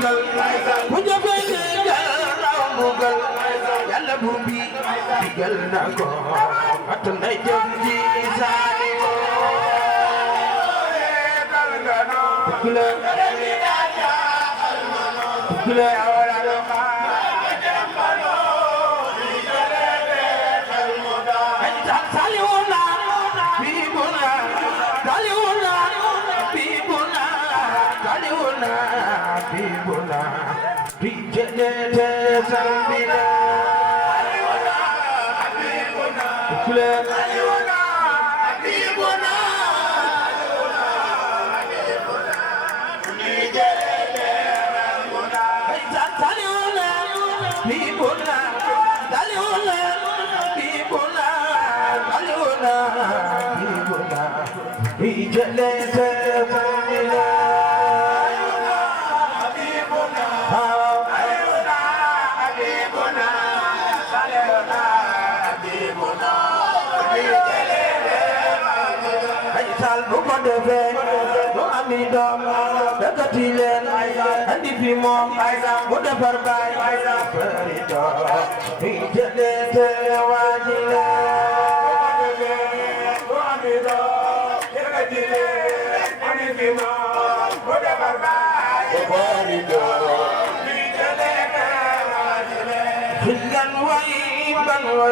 ndigal bu jëfee ndigal raw mbugal yàlla bu bi digal na ko mat na jëf ji saani dal nga no dugla dugla awala do ma jambalo di jere xel mo da ay saliwuna bibuna saliwuna bibuna saliwuna bibuna bi jere sambila saliwuna bibuna dugla saliwuna bibuna andi fi moom mu defar baay farito mi jëlete waajile mu andi doom jëgatile andi fi moom mu defar baay farito mi jëlete waajile xillan wa iban wa